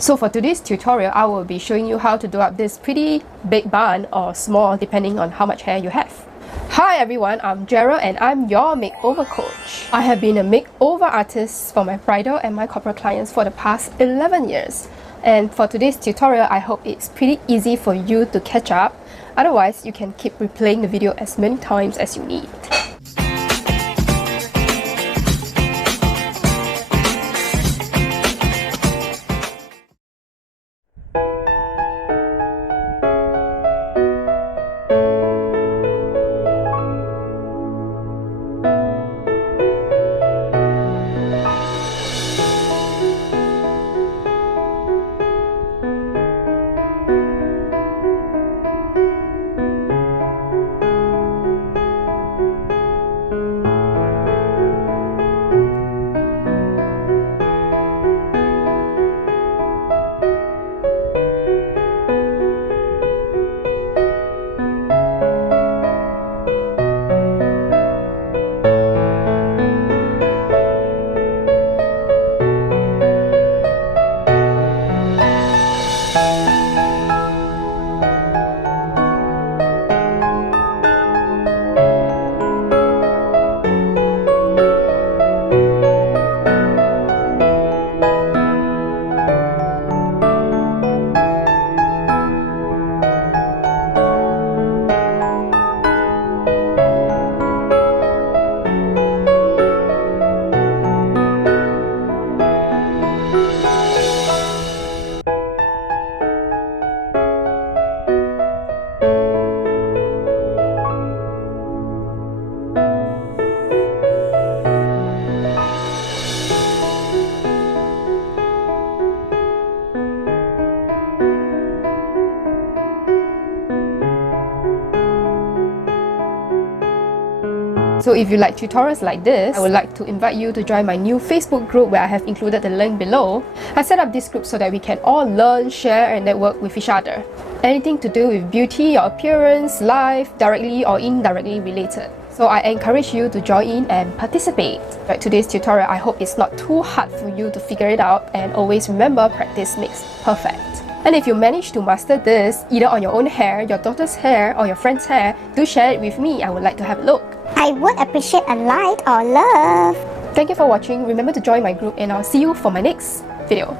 So for today's tutorial, I will be showing you how to do up this pretty big bun or small depending on how much hair you have. Hi everyone, I'm Gerald and I'm your makeover coach. I have been a makeover artist for my bridal and my corporate clients for the past 11 years. And for today's tutorial, I hope it's pretty easy for you to catch up. Otherwise, you can keep replaying the video as many times as you need. So if you like tutorials like this, I would like to invite you to join my new Facebook group where I have included the link below. I set up this group so that we can all learn, share and network with each other. Anything to do with beauty or appearance, life, directly or indirectly related. So I encourage you to join in and participate. Right, today's tutorial, I hope it's not too hard for you to figure it out, and always remember, practice makes perfect. And if you manage to master this, either on your own hair, your daughter's hair or your friend's hair, do share it with me. I would like to have a look. I would appreciate a like or love. Thank you for watching. Remember to join my group and I'll see you for my next video.